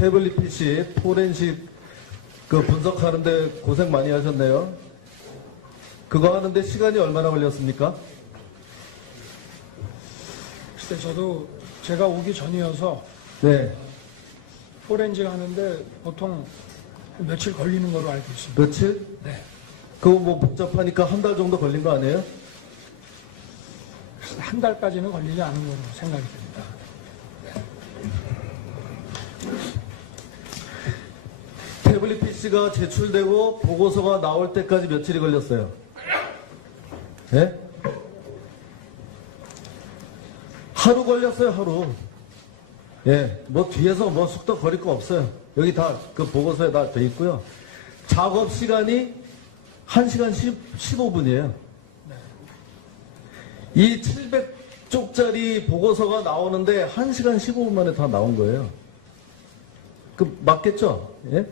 태블릿 PC 포렌식 그 분석하는데 고생 많이 하셨네요. 그거 하는데 시간이 얼마나 걸렸습니까? 글쎄 저도 제가 오기 전이어서 네. 포렌식 하는데 보통 며칠 걸리는 걸로 알고 있습니다. 며칠? 네. 그거 뭐 복잡하니까 한 달 정도 걸린 거 아니에요? 한 달까지는 걸리지 않은 걸로 생각이 듭니다. 태블릿 PC가 제출되고 보고서가 나올 때까지 며칠이 걸렸어요? 예? 하루 걸렸어요, 하루. 예, 뭐 뒤에서 뭐 속도 거릴 거 없어요. 여기 다 그 보고서에 다 돼 있고요. 작업 시간이 1시간 15분이에요. 이 700쪽짜리 보고서가 나오는데 1시간 15분 만에 다 나온 거예요. 그 맞겠죠? 예?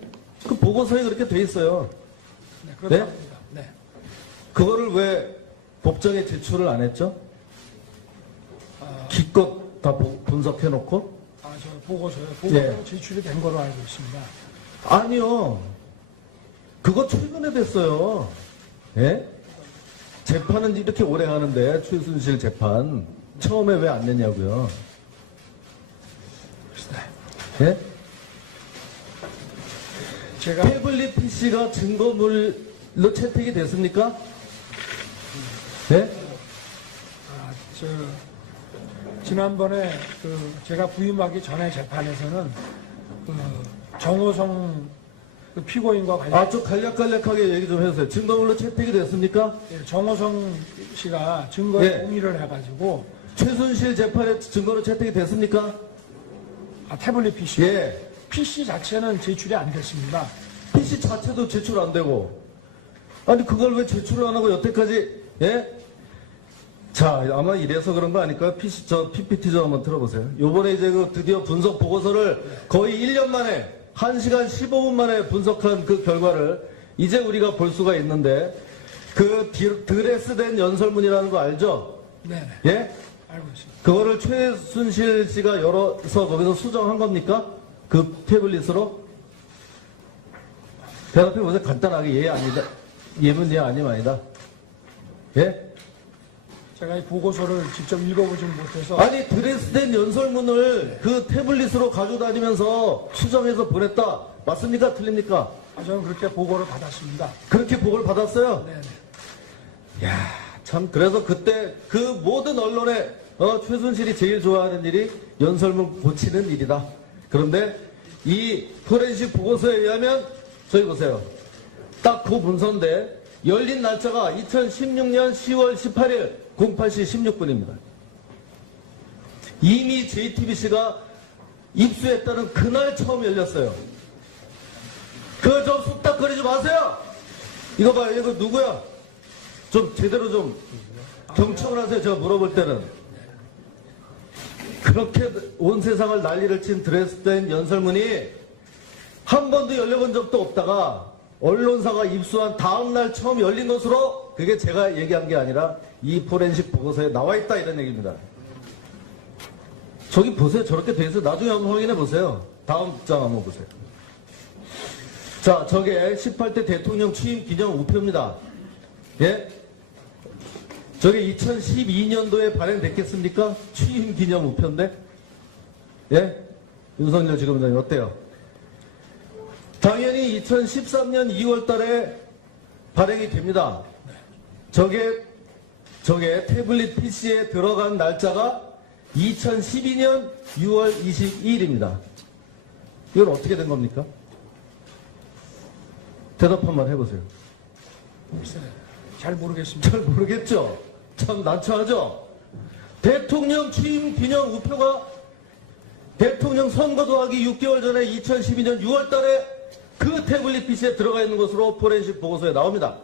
그 보고서에 그렇게 돼 있어요. 네, 그렇습니다. 네. 그거를 왜 법정에 제출을 안 했죠? 기껏 다 분석해 놓고? 저 보고서요. 보고서 예. 제출이 된 걸로 알고 있습니다. 아니요. 그거 최근에 됐어요. 예? 재판은 이렇게 오래 하는데, 최순실 재판. 처음에 왜 안 냈냐고요. 예? 제가 태블릿 PC가 증거물로 채택이 됐습니까? 예? 지난번에 제가 부임하기 전에 재판에서는 정호성 피고인과 관련 좀 간략간략하게 얘기 좀 해주세요. 증거물로 채택이 됐습니까? 정호성 씨가 증거에 예. 동의를 해가지고 최순실 재판에 증거로 채택이 됐습니까? 태블릿 PC 예. PC 자체는 제출이 안 됐습니다. PC 자체도 제출 안 되고. 아니, 그걸 왜 제출을 안 하고 여태까지, 예? 자, 아마 이래서 그런 거 아닐까요? PPT 좀 한번 들어보세요. 요번에 이제 드디어 분석 보고서를 거의 1년 만에, 1시간 15분 만에 분석한 그 결과를 이제 우리가 볼 수가 있는데, 그 드레스된 연설문이라는 거 알죠? 네, 예? 알고 있습니다. 그거를 최순실 씨가 열어서 거기서 수정한 겁니까? 그 태블릿으로? 대답해 보세요. 간단하게 예, 아니다. 예면 예, 아니면 아니다. 예? 제가 이 보고서를 직접 읽어보지 못해서 아니, 드레스된 연설문을 그 태블릿으로 가지고 다니면서 수정해서 보냈다. 맞습니까? 틀립니까? 저는 그렇게 보고를 받았습니다. 그렇게 보고를 받았어요? 네. 야, 참, 그래서 그때 그 모든 언론에 최순실이 제일 좋아하는 일이 연설문 고치는 일이다. 그런데 이 포렌식 보고서에 의하면 저기 보세요. 딱 그 문서인데 열린 날짜가 2016년 10월 18일 08시 16분입니다. 이미 JTBC가 입수했다는 그날 처음 열렸어요. 그거 좀 속닥거리지 마세요. 이거 봐요. 이거 누구야? 좀 제대로 좀 경청을 하세요. 제가 물어볼 때는. 그렇게 온 세상을 난리를 친 드레스된 연설문이 한 번도 열려본 적도 없다가 언론사가 입수한 다음날 처음 열린 것으로 그게 제가 얘기한 게 아니라 이 포렌식 보고서에 나와 있다 이런 얘기입니다. 저기 보세요. 저렇게 돼 있어요. 나중에 한번 확인해 보세요. 다음 장 한번 보세요. 자, 저게 18대 대통령 취임 기념 우표입니다. 예? 저게 2012년도에 발행됐겠습니까? 취임 기념 우표인데? 예? 윤석열 지검장님 어때요? 당연히 2013년 2월 달에 발행이 됩니다. 저게 태블릿 PC에 들어간 날짜가 2012년 6월 22일입니다. 이건 어떻게 된 겁니까? 대답 한번 해보세요. 잘 모르겠습니다. 잘 모르겠죠? 참 난처하죠? 대통령 취임 기념 우표가 대통령 선거도 하기 6개월 전에 2012년 6월 달에 그 태블릿 PC에 들어가 있는 것으로 포렌식 보고서에 나옵니다.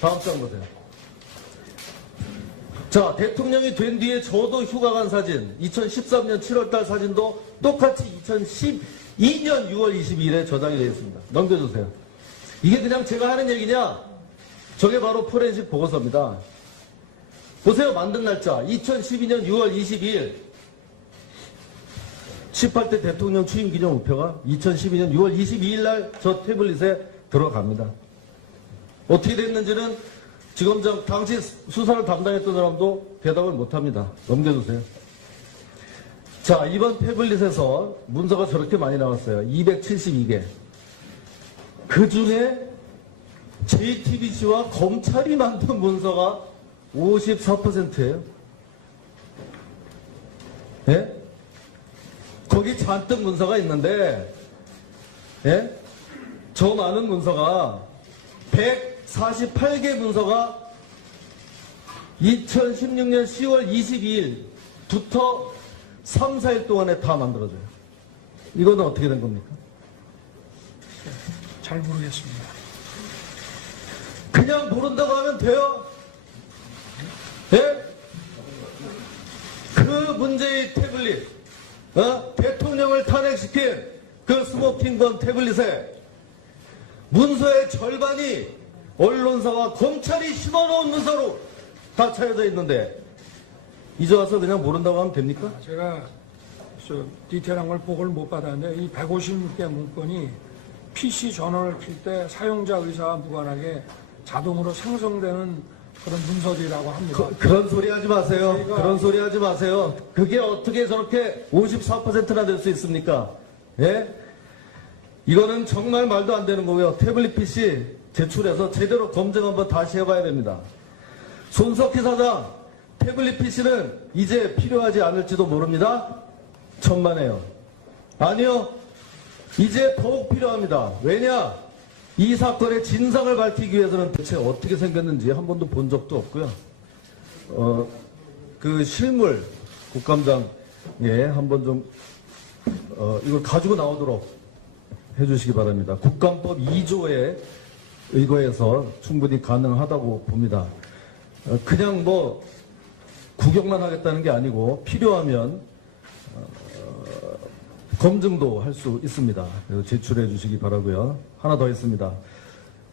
다음 장 보세요. 자, 대통령이 된 뒤에 저도 휴가 간 사진, 2013년 7월 달 사진도 똑같이 2012년 6월 22일에 저장이 되어 있습니다. 넘겨주세요. 이게 그냥 제가 하는 얘기냐? 저게 바로 포렌식 보고서입니다. 보세요. 만든 날짜 2012년 6월 22일 18대 대통령 취임 기념 우표가 2012년 6월 22일 날 저 태블릿에 들어갑니다. 어떻게 됐는지는 지금 당시 수사를 담당했던 사람도 대답을 못합니다. 넘겨주세요. 자, 이번 태블릿에서 문서가 저렇게 많이 나왔어요. 272개. 그 중에 JTBC와 검찰이 만든 문서가 54%예요. 예? 거기 잔뜩 문서가 있는데, 예? 저 많은 문서가 148개 문서가 2016년 10월 22일부터 3, 4일 동안에 다 만들어져요. 이거는 어떻게 된 겁니까? 잘 모르겠습니다. 그냥 모른다고 하면 돼요? 예? 그 문제의 태블릿, 대통령을 탄핵시킨 그 스모킹건 태블릿에 문서의 절반이 언론사와 검찰이 심어놓은 문서로 다 차려져 있는데 이제 와서 그냥 모른다고 하면 됩니까? 제가 디테일한 걸 보고를 못 받았는데 이 156개 문건이 PC 전원을 킬 때 사용자 의사와 무관하게 자동으로 생성되는 그런 문서들이라고 합니다. 그런 소리 하지 마세요. 그런 소리 하지 마세요. 그게 어떻게 저렇게 54%나 될 수 있습니까? 예? 이거는 정말 말도 안 되는 거고요. 태블릿 PC 제출해서 제대로 검증 한번 다시 해봐야 됩니다. 손석희 사장, 태블릿 PC는 이제 필요하지 않을지도 모릅니다. 천만에요. 아니요. 이제 더욱 필요합니다. 왜냐? 이 사건의 진상을 밝히기 위해서는 대체 어떻게 생겼는지 한 번도 본 적도 없고요. 그 실물 국감장, 예, 한번 좀, 이걸 가지고 나오도록 해주시기 바랍니다. 국감법 2조에 의거해서 충분히 가능하다고 봅니다. 그냥 뭐, 구경만 하겠다는 게 아니고, 필요하면, 검증도 할 수 있습니다. 그래서 제출해 주시기 바라고요. 하나 더 있습니다.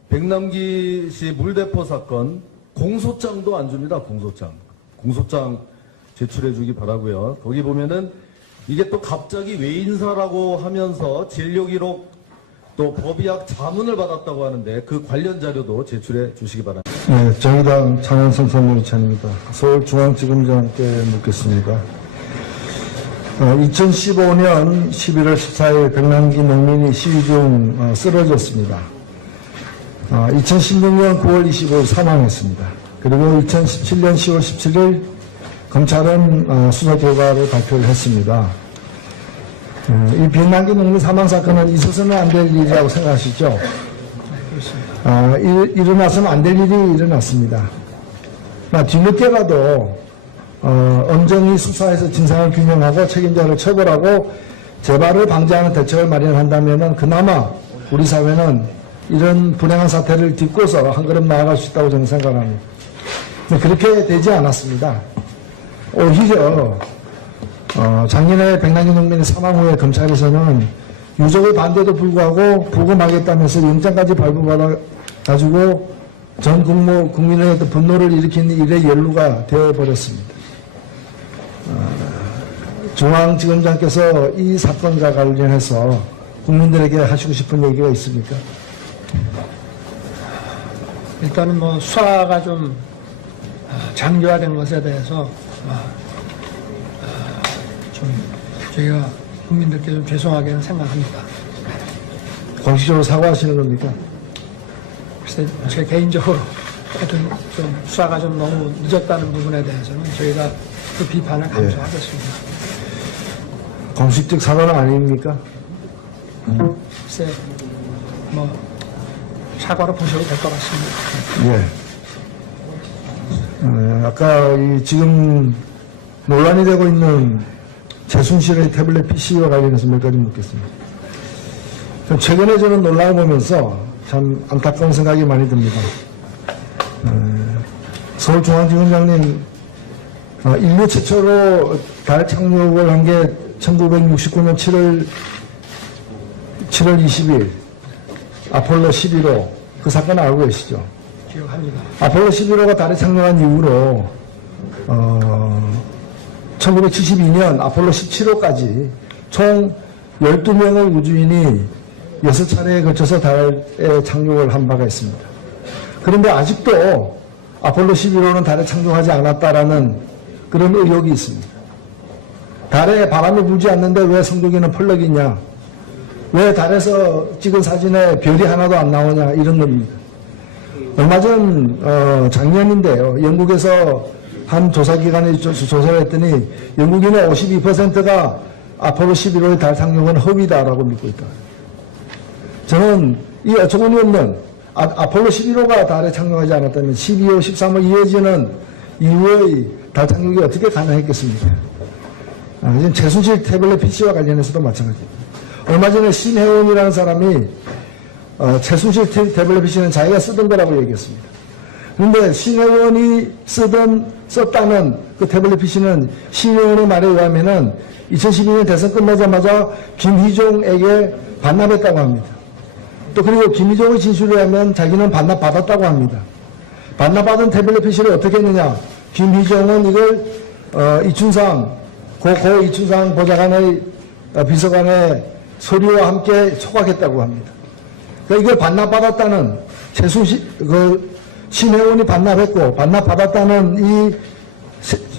백남기 씨 물대포 사건 공소장도 안 줍니다. 공소장 제출해 주기 바라고요. 거기 보면은 이게 또 갑자기 외인사라고 하면서 진료기록 또 법의학 자문을 받았다고 하는데 그 관련 자료도 제출해 주시기 바랍니다. 네, 정의당 장원선 선무차입니다. 서울중앙지검장께 묻겠습니다. 2015년 11월 14일 백남기 농민이 시위 중 쓰러졌습니다. 2016년 9월 25일 사망했습니다. 그리고 2017년 10월 17일 검찰은 수사 결과를 발표를 했습니다. 이 백남기 농민 사망 사건은 있어서는 안 될 일이라고 생각하시죠? 일어나서는 안 될 일이 일어났습니다. 뒤늦게라도 엄정히 수사해서 진상을 규명하고 책임자를 처벌하고 재발을 방지하는 대책을 마련한다면 그나마 우리 사회는 이런 불행한 사태를 딛고서 한 걸음 나아갈 수 있다고 저는 생각합니다. 그렇게 되지 않았습니다. 오히려 작년에 백남기 농민의 사망 후에 검찰에서는 유족의 반대도 불구하고 부검하겠다면서 영장까지 발부받아가지고 전 국민의 어떤 분노를 일으킨 일의 연루가 되어버렸습니다. 중앙지검장께서 이 사건과 관련해서 국민들에게 하시고 싶은 얘기가 있습니까? 일단은 뭐 수사가 좀 장기화된 것에 대해서 좀 저희가 국민들께 좀 죄송하게는 생각합니다. 공식적으로 사과하시는 겁니까? 글쎄 제 개인적으로 하여튼 좀 수사가 좀 너무 늦었다는 부분에 대해서는 저희가 그 비판을 감수하겠습니다. 공식적 사과는 아닙니까? 글쎄 뭐 사과로 보셔도 될 것 같습니다. 예. 아까 지금 논란이 되고 있는 최순실의 태블릿 PC와 관련해서 몇 가지 묻겠습니다. 최근에 저는 논란을 보면서 참 안타까운 생각이 많이 듭니다. 서울중앙지검장님, 인류 최초로 달 착륙을 한 게 1969년 7월 20일 아폴로 11호 그 사건 알고 계시죠? 기억합니다. 아폴로 11호가 달에 착륙한 이후로 1972년 아폴로 17호까지 총 12명의 우주인이 6차례에 걸쳐서 달에 착륙을 한 바가 있습니다. 그런데 아직도 아폴로 11호는 달에 착륙하지 않았다라는 그런 의혹이 있습니다. 달에 바람이 불지 않는데 왜 성조기는 펄럭이냐? 왜 달에서 찍은 사진에 별이 하나도 안 나오냐? 이런 겁니다. 얼마 전 작년인데요. 영국에서 한 조사기관이 조사를 했더니 영국인의 52%가 아폴로 11호의 달 착륙은 허위다라고 믿고 있다. 저는 이 어처구니없는 아폴로 11호가 달에 착륙하지 않았다면 12호, 13호 이어지는 이후의 달 착륙이 어떻게 가능했겠습니까? 지금 최순실 태블릿 PC와 관련해서도 마찬가지입니다. 얼마 전에 신혜원이라는 사람이 최순실 태블릿 PC는 자기가 쓰던 거라고 얘기했습니다. 그런데 신혜원이 썼다는 그 태블릿 PC는 신혜원의 말에 의하면은 2012년 대선 끝나자마자 김희종에게 반납했다고 합니다. 또 그리고 김희종의 진술에 하면 자기는 반납받았다고 합니다. 반납받은 태블릿 PC를 어떻게 했느냐? 김희종은 이걸 이춘상 고 이춘상 보좌관의 비서관의 서류와 함께 초각했다고 합니다. 그러니까 이걸 반납받았다는 신혜원이 반납했고 반납받았다는 이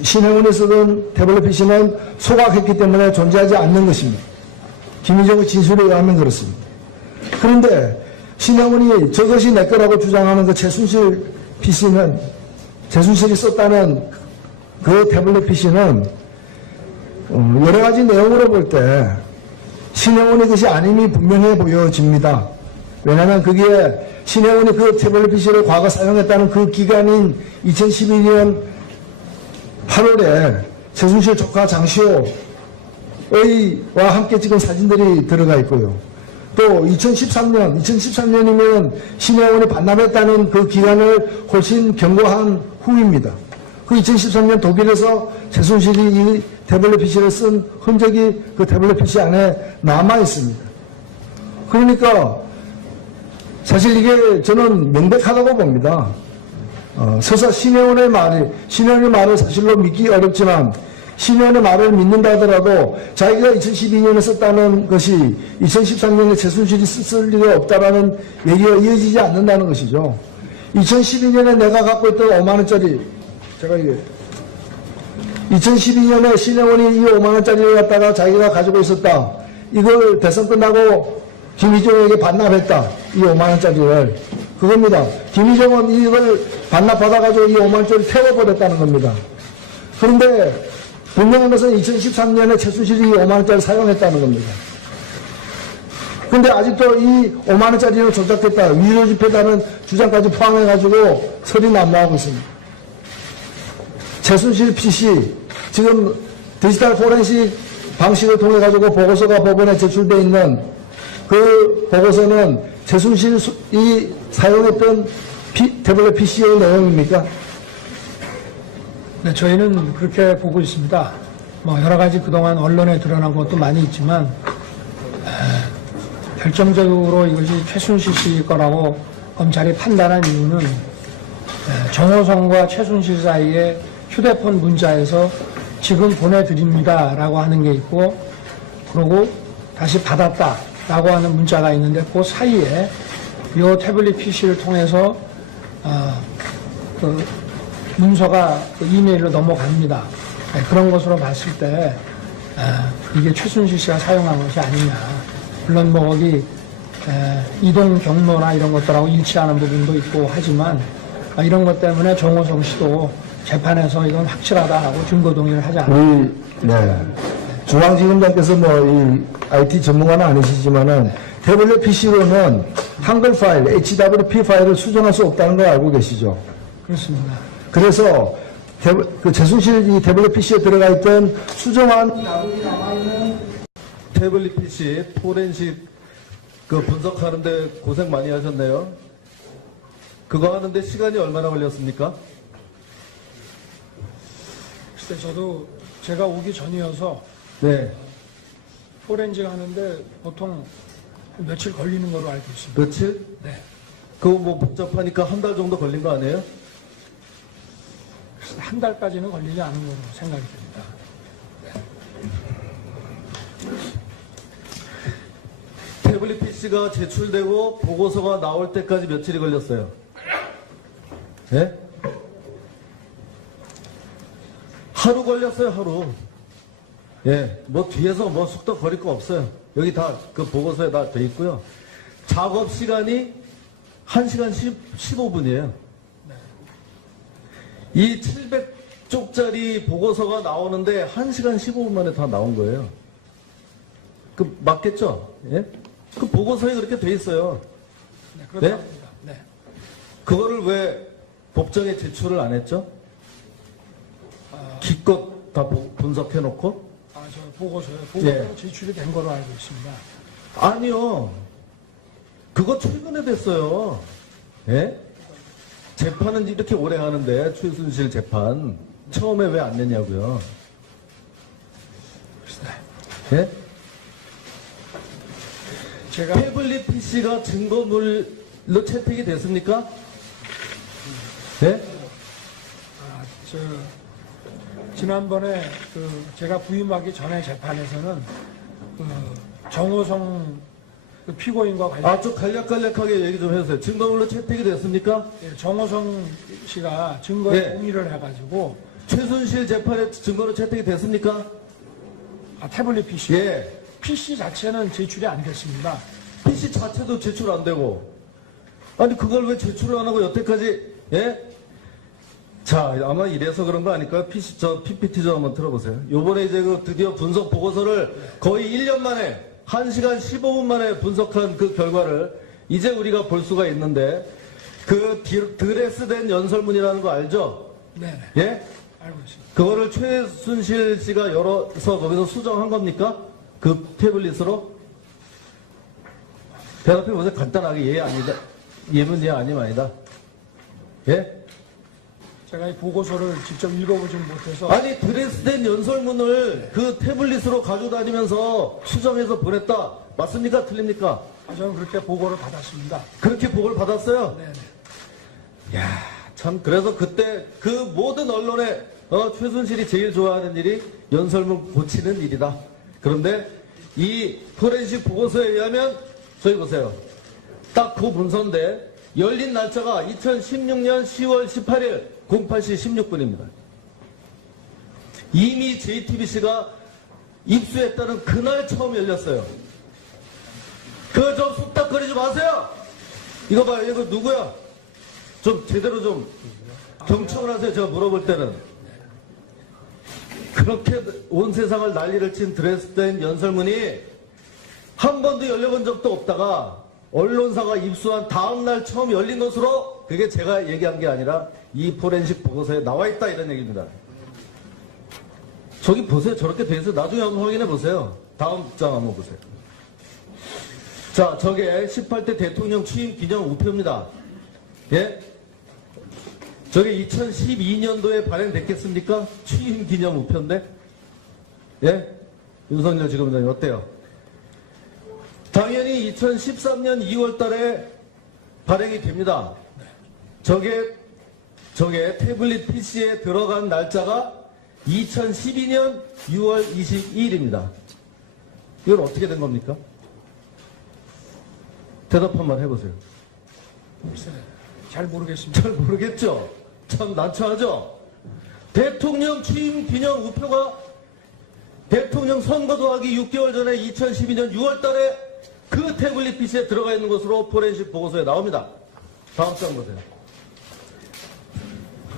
신혜원이 쓰던 태블릿 PC는 소각했기 때문에 존재하지 않는 것입니다. 김희정의 진술에 의하면 그렇습니다. 그런데 신혜원이 저것이 내 거라고 주장하는 그 최순실 PC는 최순실이 썼다는 그 태블릿 PC는 여러 가지 내용으로 볼 때 신혜원의 것이 아님이 분명해 보여집니다. 왜냐하면 그게 신혜원이 그 태블릿 PC를 과거 사용했다는 그 기간인 2012년 8월에 최순실 조카 장시호와 함께 찍은 사진들이 들어가 있고요. 또 2013년이면 신혜원이 반납했다는 그 기간을 훨씬 경고한 후입니다. 그 2013년 독일에서 최순실이 이 태블릿 PC를 쓴 흔적이 그 태블릿 PC 안에 남아 있습니다. 그러니까 사실 이게 저는 명백하다고 봅니다. 서사 신혜원의 말을 사실로 믿기 어렵지만 신혜원의 말을 믿는다 하더라도 자기가 2012년에 썼다는 것이 2013년에 최순실이 쓸 리가 없다라는 얘기가 이어지지 않는다는 것이죠. 2012년에 내가 갖고 있던 5만원짜리 제가 이게 2012년에 신혜원이 이 5만원짜리를 갖다가 자기가 가지고 있었다. 이걸 대선 끝나고 김희종에게 반납했다. 이 5만원짜리를. 그겁니다. 김희종은 이걸 반납받아가지고 이 5만원짜리 태워버렸다는 겁니다. 그런데 분명한 것은 2013년에 최순실이 이 5만원짜리 사용했다는 겁니다. 근데 아직도 이 5만원짜리는 조작됐다. 위조지폐다는 주장까지 포함해가지고 설이 난무하고 있습니다. 최순실 PC, 지금 디지털 포렌식 방식을 통해가지고 보고서가 법원에 제출되어 있는 그 보고서는 최순실이 사용했던 태블릿 PC의 내용입니까? 네, 저희는 그렇게 보고 있습니다. 여러 가지 그동안 언론에 드러난 것도 많이 있지만, 결정적으로 이것이 최순실 씨 거라고 검찰이 판단한 이유는 정호성과 최순실 사이에 휴대폰 문자에서 지금 보내드립니다 라고 하는 게 있고, 그리고 다시 받았다 라고 하는 문자가 있는데 그 사이에 이 태블릿 PC를 통해서 그 문서가 그 이메일로 넘어갑니다. 그런 것으로 봤을 때 이게 최순실 씨가 사용한 것이 아니냐. 물론 거기 이동 경로나 이런 것들하고 일치하는 부분도 있고 하지만 이런 것 때문에 정호성 씨도 재판에서 이건 확실하다라고 증거 동의를 하지 않았습니다. 중앙지검장께서 이 IT 전문가는 아니시지만은 태블릿 PC로는 한글 파일, HWP 파일을 수정할 수 없다는 걸 알고 계시죠? 그렇습니다. 그래서 그 최순실 이 태블릿 PC에 들어가 있던 수정한 자료이 남아있는 태블릿 PC 포렌식 그 분석하는데 고생 많이 하셨네요. 그거 하는데 시간이 얼마나 걸렸습니까? 글쎄 저도 제가 오기 전이어서 네. 포렌식 하는데 보통 며칠 걸리는 걸로 알고 있습니다. 며칠? 네. 그거 뭐 복잡하니까 한 달 정도 걸린 거 아니에요? 한 달까지는 걸리지 않은 걸로 생각이 됩니다. 태블릿 PC가 제출되고 보고서가 나올 때까지 며칠이 걸렸어요? 예? 하루 걸렸어요, 하루. 예, 뭐 뒤에서 뭐 숙덕 거릴 거 없어요. 여기 다 그 보고서에 다 돼 있고요. 작업 시간이 1시간 15분이에요. 이 700쪽짜리 보고서가 나오는데 1시간 15분 만에 다 나온 거예요. 그 맞겠죠? 예? 그 보고서에 그렇게 돼 있어요. 네, 그렇습니다. 네. 그거를 왜 법정에 제출을 안 했죠? 기껏 다 분석해 놓고? 저 보고서요. 보고서 예. 제출이 된 걸로 알고 있습니다. 아니요. 그거 최근에 됐어요. 예? 재판은 이렇게 오래 하는데, 최순실 재판. 처음에 왜 안 냈냐고요. 예? 제가 태블릿 PC가 증거물로 채택이 됐습니까? 네? 지난번에 제가 부임하기 전에 재판에서는 정호성 피고인과 관련 좀 간략하게 얘기 좀 해주세요. 증거물로 채택이 됐습니까? 정호성 씨가 증거에 예. 동의를 해가지고 최순실 재판에 증거로 채택이 됐습니까? 태블릿 PC 예. PC 자체는 제출이 안 됐습니다. PC 자체도 제출 안 되고. 아니, 그걸 왜 제출을 안 하고 여태까지, 예? 자, 아마 이래서 그런 거 아닐까요? PPT 좀 한번 들어보세요. 요번에 이제 드디어 분석 보고서를 거의 1년 만에, 1시간 15분 만에 분석한 그 결과를 이제 우리가 볼 수가 있는데, 그 드레스된 연설문이라는 거 알죠? 네, 예? 알고 있습니다. 그거를 최순실 씨가 열어서 거기서 수정한 겁니까? 그 태블릿으로? 대답해 보세요. 간단하게 예, 아니다. 예면 예, 아니면 아니다. 예? 제가 이 보고서를 직접 읽어보진 못해서 아니, 드레스된 연설문을 그 태블릿으로 가지고 다니면서 수정해서 보냈다. 맞습니까? 틀립니까? 저는 그렇게 보고를 받았습니다. 그렇게 보고를 받았어요? 네. 야, 참, 그래서 그때 그 모든 언론에 최순실이 제일 좋아하는 일이 연설문 고치는 일이다. 그런데 이 포렌식 보고서에 의하면 저기 보세요. 딱 그 문서인데 열린 날짜가 2016년 10월 18일 08시 16분입니다. 이미 JTBC가 입수했다는 그날 처음 열렸어요. 그거 좀 쑥닥거리지 마세요. 이거 봐요. 이거 누구야? 좀 제대로 좀 경청을 하세요. 제가 물어볼 때는. 그렇게 온 세상을 난리를 친 드레스된 연설문이 한 번도 열려본 적도 없다가 언론사가 입수한 다음 날 처음 열린 것으로 그게 제가 얘기한 게 아니라 이 포렌식 보고서에 나와 있다 이런 얘기입니다. 저기 보세요. 저렇게 돼 있어요. 나중에 한번 확인해 보세요. 다음 장 한번 보세요. 자, 저게 18대 대통령 취임 기념 우표입니다. 예? 저게 2012년도에 발행됐겠습니까? 취임 기념 우표인데? 예? 윤석열 지검장님 어때요? 당연히 2013년 2월 달에 발행이 됩니다. 저게 태블릿 PC에 들어간 날짜가 2012년 6월 22일입니다. 이건 어떻게 된 겁니까? 대답 한번 해보세요. 잘 모르겠습니다. 잘 모르겠죠? 참 난처하죠? 대통령 취임 기념 우표가 대통령 선거도 하기 6개월 전에 2012년 6월 달에 그 태블릿 PC에 들어가 있는 것으로 포렌식 보고서에 나옵니다. 다음 장 보세요.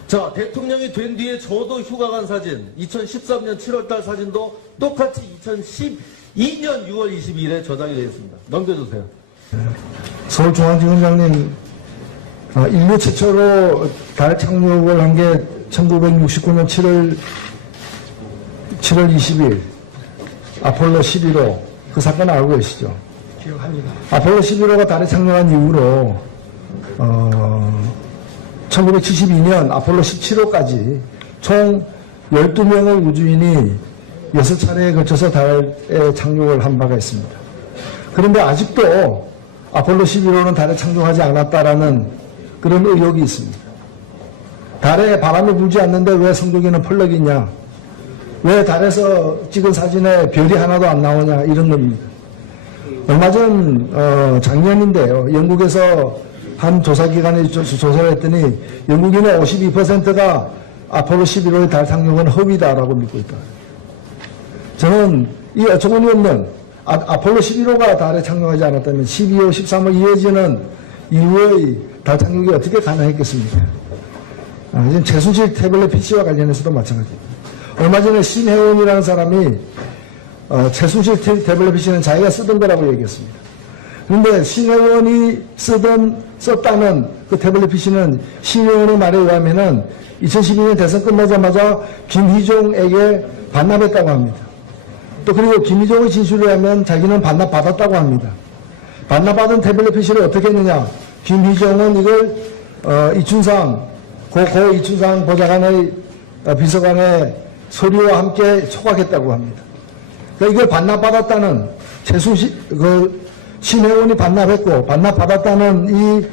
자, 대통령이 된 뒤에 저도 휴가 간 사진, 2013년 7월 달 사진도 똑같이 2012년 6월 22일에 저장이 되어 있습니다. 넘겨주세요. 서울중앙지검장님, 인류 최초로 달 착륙을 한 게 1969년 7월 20일 아폴로 11호 그 사건 알고 계시죠? 기억합니다. 아폴로 11호가 달에 착륙한 이후로 1972년 아폴로 17호까지 총 12명의 우주인이 6차례에 걸쳐서 달에 착륙을 한 바가 있습니다. 그런데 아직도 아폴로 11호는 달에 착륙하지 않았다라는 그런 의혹이 있습니다. 달에 바람이 불지 않는데 왜 성조기는 펄럭이 있냐? 왜 달에서 찍은 사진에 별이 하나도 안 나오냐? 이런 겁니다. 얼마 전 작년인데요. 영국에서 한 조사기관이 조사를 했더니 영국인의 52%가 아폴로 11호의 달 착륙은 허위다라고 믿고 있다. 저는 이 어처구니 없는 아폴로 11호가 달에 착륙하지 않았다면 12호, 13호 이어지는 이후의 달 착륙이 어떻게 가능했겠습니까? 지금 최순실 태블릿 PC와 관련해서도 마찬가지입니다. 얼마 전에 신혜원이라는 사람이 최순실 태블릿 PC는 자기가 쓰던 거라고 얘기했습니다. 그런데 신혜원이 썼다는 그 태블릿 PC는 신혜원의 말에 의하면은 2012년 대선 끝나자마자 김희종에게 반납했다고 합니다. 또 그리고 김희종의 진술에 의하면 자기는 반납받았다고 합니다. 반납받은 태블릿 PC를 어떻게 했느냐? 김희종은 이걸 이춘상 고 이춘상 보좌관의 비서관의 서류와 함께 초각했다고 합니다. 그러니까 이걸 반납받았다는 신혜원이 반납했고 반납받았다는 이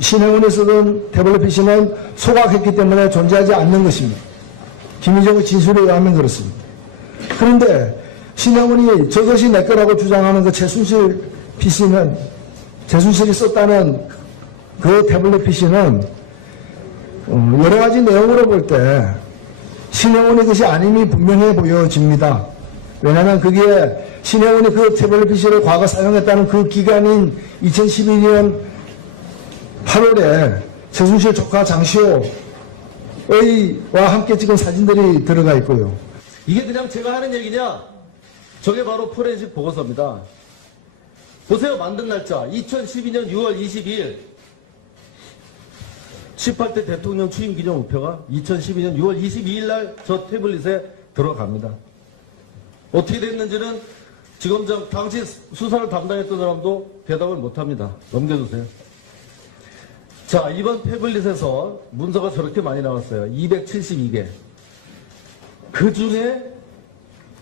신혜원이 쓰던 태블릿 PC는 소각했기 때문에 존재하지 않는 것입니다. 김희정의 진술에 의하면 그렇습니다. 그런데 신혜원이 저것이 내 거라고 주장하는 그 최순실 PC는 최순실이 썼다는 그 태블릿 PC는 여러 가지 내용으로 볼 때 신혜원의 것이 아님이 분명해 보여집니다. 왜냐하면 거기에 신혜원이 그 태블릿 PC를 과거 사용했다는 그 기간인 2012년 8월에 최순실 조카 장시호와 함께 찍은 사진들이 들어가 있고요. 이게 그냥 제가 하는 얘기냐? 저게 바로 포렌식 보고서입니다. 보세요. 만든 날짜 2012년 6월 22일 18대 대통령 취임 기념 우표가 2012년 6월 22일 날 저 태블릿에 들어갑니다. 어떻게 됐는지는 지금 당시 수사를 담당했던 사람도 대답을 못합니다. 넘겨주세요. 자, 이번 태블릿에서 문서가 저렇게 많이 나왔어요. 272개. 그 중에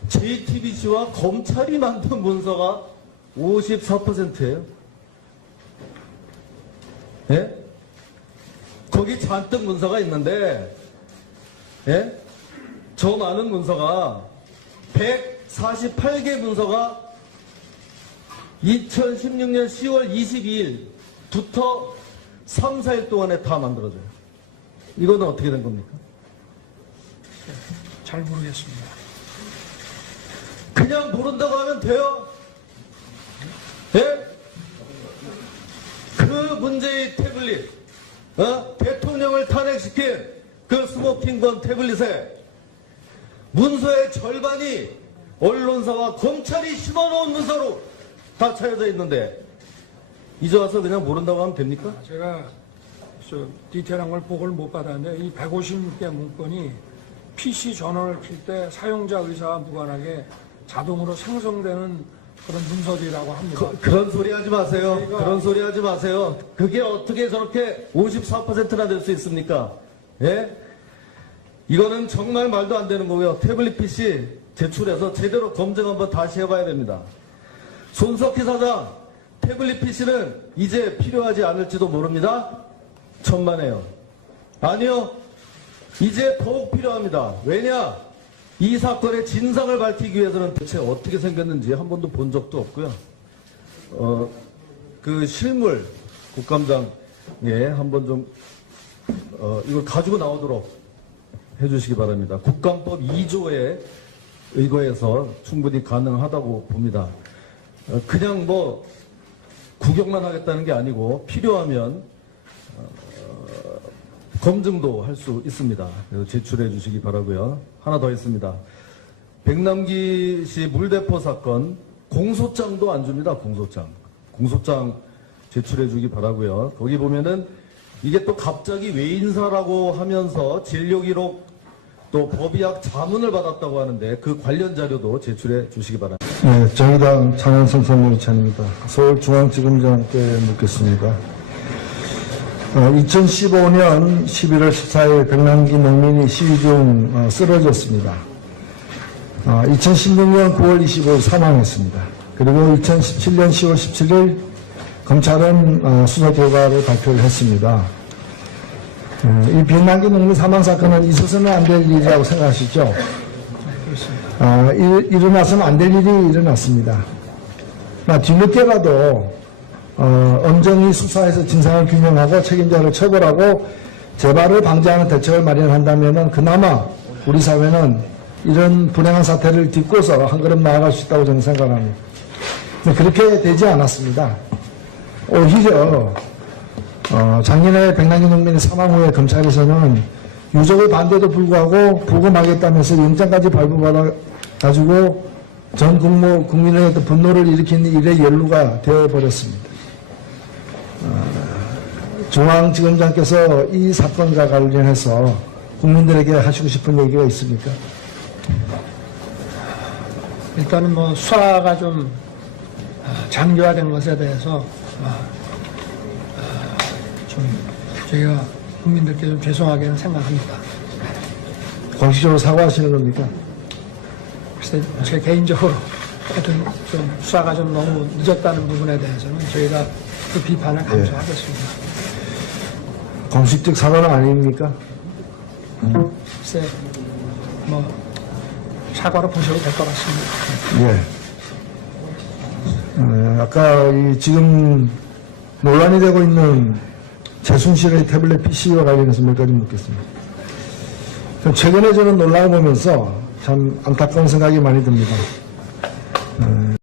JTBC와 검찰이 만든 문서가 54%예요. 예? 거기 잔뜩 문서가 있는데, 예? 저 많은 문서가 148개 문서가 2016년 10월 22일부터 3, 4일 동안에 다 만들어져요. 이거는 어떻게 된 겁니까? 잘 모르겠습니다. 그냥 모른다고 하면 돼요? 예? 그 문제의 태블릿, 대통령을 탄핵시킨 그 스모킹건 태블릿에 문서의 절반이 언론사와 검찰이 심어놓은 문서로 다 차여져 있는데 이제 와서 그냥 모른다고 하면 됩니까? 제가 디테일한 걸 보고를 못 받았는데 이 150개 문건이 PC 전원을 킬 때 사용자 의사와 무관하게 자동으로 생성되는 그런 문서들이라고 합니다. 그런 소리 하지 마세요. 저희가- 그런 소리 하지 마세요. 그게 어떻게 저렇게 54%나 될 수 있습니까? 예? 이거는 정말 말도 안 되는 거고요. 태블릿 PC 제출해서 제대로 검증 한번 다시 해봐야 됩니다. 손석희 사장, 태블릿 PC는 이제 필요하지 않을지도 모릅니다. 천만에요. 아니요. 이제 더욱 필요합니다. 왜냐? 이 사건의 진상을 밝히기 위해서는 대체 어떻게 생겼는지 한 번도 본 적도 없고요. 그 실물 국감장에 한번 좀 이걸 가지고 나오도록 해주시기 바랍니다. 국감법 2조에 의거해서 충분히 가능하다고 봅니다. 그냥 뭐 구경만 하겠다는 게 아니고 필요하면 검증도 할 수 있습니다. 그래서 제출해 주시기 바라고요. 하나 더 있습니다. 백남기 씨 물대포 사건 공소장도 안 줍니다. 공소장 제출해 주기 바라고요. 거기 보면은 이게 또 갑자기 외인사라고 하면서 진료 기록 또 법의학 자문을 받았다고 하는데 그 관련 자료도 제출해 주시기 바랍니다. 네, 정의당 장원성 선무리찬입니다. 서울중앙지검장께 묻겠습니다. 2015년 11월 14일 백남기 농민이 시위 중 쓰러졌습니다. 2016년 9월 25일 사망했습니다. 그리고 2017년 10월 17일 검찰은 수사 결과를 발표를 했습니다. 이 백남기 농민 사망 사건은 있어서는 안 될 일이라고 생각하시죠? 일어나서는 안 될 일이 일어났습니다. 뒤늦게라도 엄정히 수사해서 진상을 규명하고 책임자를 처벌하고 재발을 방지하는 대책을 마련한다면 그나마 우리 사회는 이런 불행한 사태를 딛고서 한 걸음 나아갈 수 있다고 저는 생각합니다. 근데 그렇게 되지 않았습니다. 오히려 작년에 백남기 농민의 사망 후에 검찰에서는 유족의 반대도 불구하고 부검하겠다면서 영장까지 발부받아 가지고 전 국민의 어떤 분노를 일으키는 일의 연루가 되어버렸습니다. 중앙지검장께서 이 사건과 관련해서 국민들에게 하시고 싶은 얘기가 있습니까? 일단은 뭐 수사가 좀 장기화된 것에 대해서 좀 저희가 국민들께 좀 죄송하게는 생각합니다. 공식적으로 사과하시는 겁니까? 글쎄 제 개인적으로 하여튼 좀 수사가 좀 너무 늦었다는 부분에 대해서는 저희가 그 비판을 감수하겠습니다. 공식적 사과는 아닙니까? 글쎄 뭐 사과로 보셔도 될 것 같습니다. 예. 아까 지금 논란이 되고 있는 최순실의 태블릿 PC와 관련해서 몇 가지 묻겠습니다. 최근에 저는 논란을 보면서 참 안타까운 생각이 많이 듭니다.